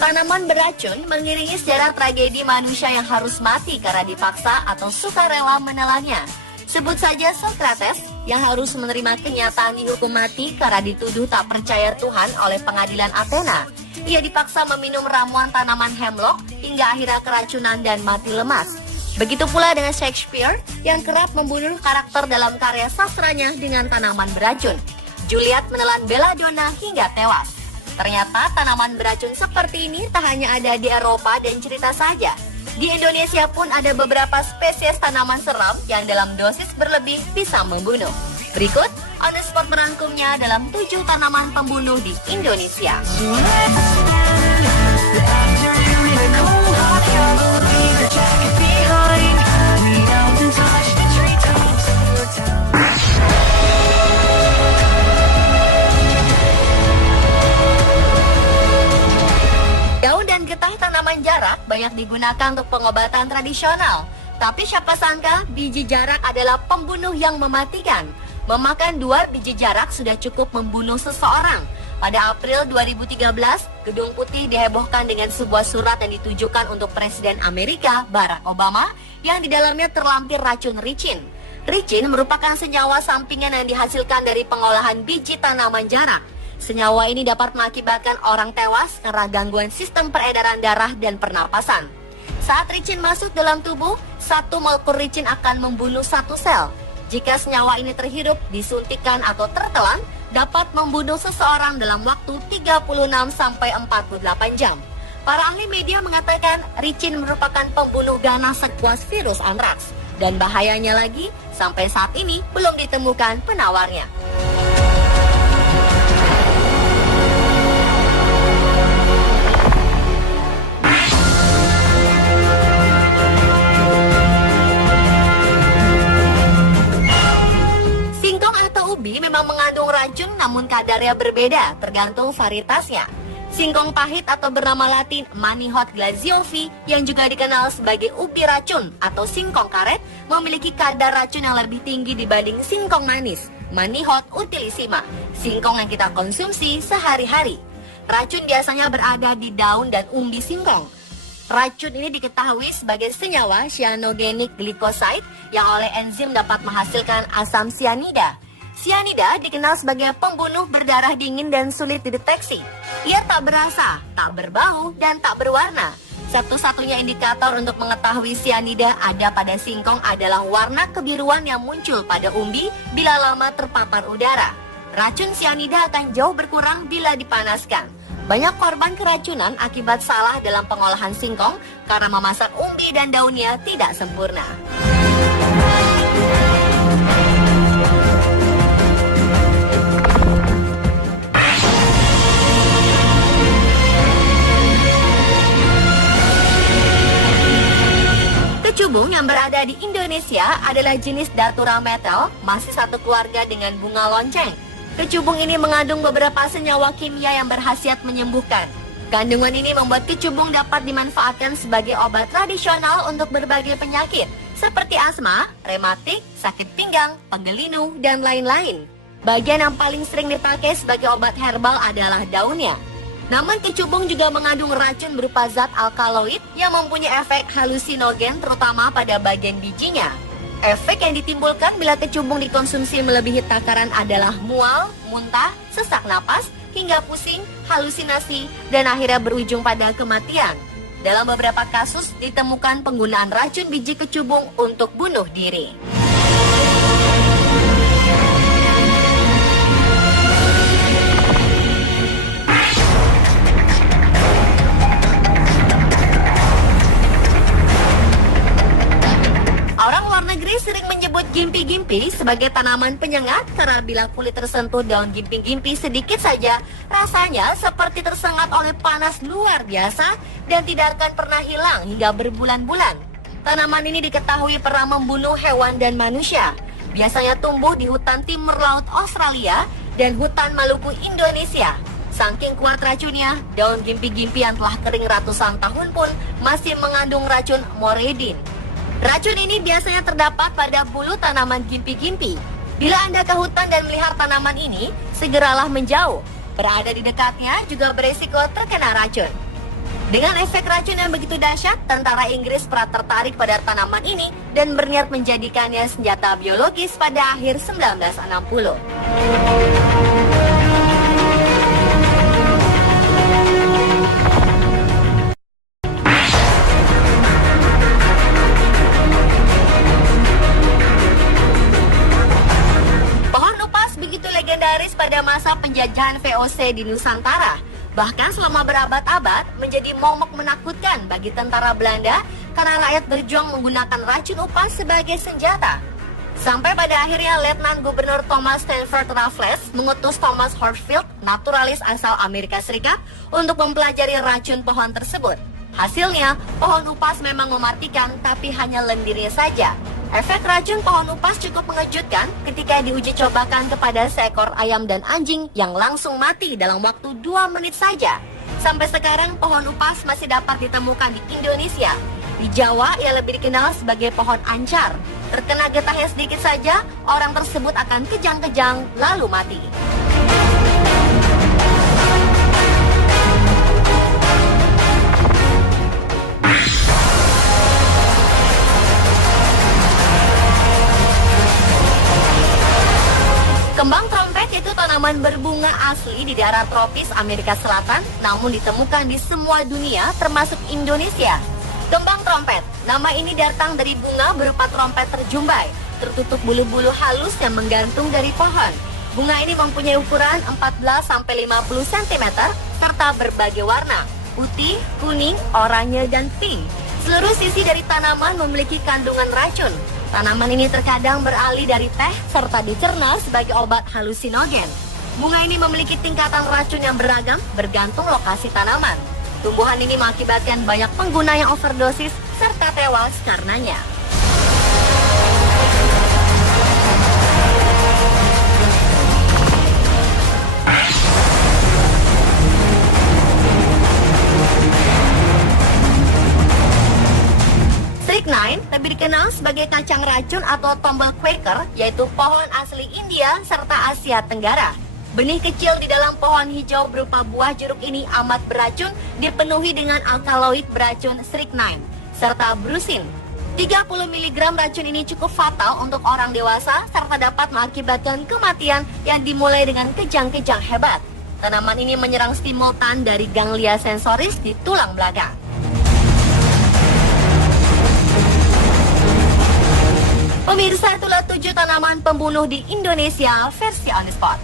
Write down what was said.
Tanaman beracun mengiringi sejarah tragedi manusia yang harus mati karena dipaksa atau sukarela menelannya. Sebut saja Socrates yang harus menerima kenyataan dihukum mati karena dituduh tak percaya Tuhan oleh pengadilan Athena. Ia dipaksa meminum ramuan tanaman hemlock hingga akhirnya keracunan dan mati lemas. Begitu pula dengan Shakespeare yang kerap membunuh karakter dalam karya sastranya dengan tanaman beracun. Juliet menelan Belladonna hingga tewas. Ternyata tanaman beracun seperti ini tak hanya ada di Eropa dan cerita saja. Di Indonesia pun ada beberapa spesies tanaman seram yang dalam dosis berlebih bisa membunuh. Berikut on the spot merangkumnya dalam 7 tanaman pembunuh di Indonesia. Daun dan getah tanaman jarak banyak digunakan untuk pengobatan tradisional. Tapi siapa sangka biji jarak adalah pembunuh yang mematikan. Memakan 2 biji jarak sudah cukup membunuh seseorang. Pada April 2013, Gedung Putih dihebohkan dengan sebuah surat yang ditujukan untuk Presiden Amerika, Barack Obama, yang di dalamnya terlampir racun ricin. Ricin merupakan senyawa sampingan yang dihasilkan dari pengolahan biji tanaman jarak. Senyawa ini dapat mengakibatkan orang tewas karena gangguan sistem peredaran darah dan pernapasan. Saat ricin masuk dalam tubuh, 1 molekul ricin akan membunuh 1 sel. Jika senyawa ini terhirup, disuntikan atau tertelan, dapat membunuh seseorang dalam waktu 36-48 jam. Para ahli media mengatakan ricin merupakan pembunuh ganas sekuas virus antraks. Dan bahayanya lagi, sampai saat ini belum ditemukan penawarnya. Memang mengandung racun namun kadarnya berbeda tergantung varietasnya. Singkong pahit atau bernama latin Manihot glaziovi yang juga dikenal sebagai ubi racun atau singkong karet memiliki kadar racun yang lebih tinggi dibanding singkong manis Manihot utilissima, singkong yang kita konsumsi sehari-hari. Racun biasanya berada di daun dan umbi singkong. Racun ini diketahui sebagai senyawa cyanogenik glycoside yang oleh enzim dapat menghasilkan asam sianida. Sianida dikenal sebagai pembunuh berdarah dingin dan sulit dideteksi. Ia tak berasa, tak berbau, dan tak berwarna. Satu-satunya indikator untuk mengetahui sianida ada pada singkong adalah warna kebiruan yang muncul pada umbi bila lama terpapar udara. Racun sianida akan jauh berkurang bila dipanaskan. Banyak korban keracunan akibat salah dalam pengolahan singkong karena memasak umbi dan daunnya tidak sempurna. Kecubung yang berada di Indonesia adalah jenis Datura metal, masih satu keluarga dengan bunga lonceng. Kecubung ini mengandung beberapa senyawa kimia yang berkhasiat menyembuhkan. Kandungan ini membuat kecubung dapat dimanfaatkan sebagai obat tradisional untuk berbagai penyakit, seperti asma, rematik, sakit pinggang, penggelinu, dan lain-lain. Bagian yang paling sering dipakai sebagai obat herbal adalah daunnya. Namun kecubung juga mengandung racun berupa zat alkaloid yang mempunyai efek halusinogen terutama pada bagian bijinya. Efek yang ditimbulkan bila kecubung dikonsumsi melebihi takaran adalah mual, muntah, sesak napas, hingga pusing, halusinasi, dan akhirnya berujung pada kematian. Dalam beberapa kasus ditemukan penggunaan racun biji kecubung untuk bunuh diri. Sering menyebut gimpi-gimpi sebagai tanaman penyengat karena bila kulit tersentuh daun gimpi-gimpi sedikit saja, rasanya seperti tersengat oleh panas luar biasa dan tidak akan pernah hilang hingga berbulan-bulan. Tanaman ini diketahui pernah membunuh hewan dan manusia. Biasanya tumbuh di hutan timur laut Australia dan hutan Maluku Indonesia. Saking kuat racunnya, daun gimpi-gimpi yang telah kering ratusan tahun pun masih mengandung racun moredin. Racun ini biasanya terdapat pada bulu tanaman gimpi-gimpi. Bila Anda ke hutan dan melihat tanaman ini, segeralah menjauh. Berada di dekatnya juga beresiko terkena racun. Dengan efek racun yang begitu dahsyat, tentara Inggris pernah tertarik pada tanaman ini dan berniat menjadikannya senjata biologis pada akhir 1960. Pohon upas begitu legendaris pada masa penjajahan VOC di Nusantara. Bahkan selama berabad-abad menjadi momok menakutkan bagi tentara Belanda karena rakyat berjuang menggunakan racun upas sebagai senjata. Sampai pada akhirnya Letnan Gubernur Thomas Stanford Raffles mengutus Thomas Horsfield, naturalis asal Amerika Serikat, untuk mempelajari racun pohon tersebut. Hasilnya, pohon upas memang mematikan, tapi hanya lendirnya saja. Efek racun pohon upas cukup mengejutkan ketika diuji cobakan kepada seekor ayam dan anjing yang langsung mati dalam waktu 2 menit saja. Sampai sekarang pohon upas masih dapat ditemukan di Indonesia. Di Jawa ia lebih dikenal sebagai pohon ancar. Terkena getahnya sedikit saja, orang tersebut akan kejang-kejang lalu mati. Kembang trompet itu tanaman berbunga asli di daerah tropis Amerika Selatan, namun ditemukan di semua dunia termasuk Indonesia. Kembang trompet, nama ini datang dari bunga berupa trompet terjumbai, tertutup bulu-bulu halus yang menggantung dari pohon. Bunga ini mempunyai ukuran 14-50 cm serta berbagai warna, putih, kuning, oranye, dan pink. Seluruh sisi dari tanaman memiliki kandungan racun. Tanaman ini terkadang beralih dari teh serta dicerna sebagai obat halusinogen. Bunga ini memiliki tingkatan racun yang beragam bergantung lokasi tanaman. Tumbuhan ini mengakibatkan banyak pengguna yang overdosis serta tewas karenanya. Strychnine lebih dikenal sebagai kacang racun atau tombol Quaker, yaitu pohon asli India serta Asia Tenggara. Benih kecil di dalam pohon hijau berupa buah jeruk ini amat beracun, dipenuhi dengan alkaloid beracun strychnine serta brucin. 30 mg racun ini cukup fatal untuk orang dewasa serta dapat mengakibatkan kematian yang dimulai dengan kejang-kejang hebat. Tanaman ini menyerang stimultan dari ganglia sensoris di tulang belakang. Pemirsa, itulah 7 tanaman pembunuh di Indonesia versi On The Spot.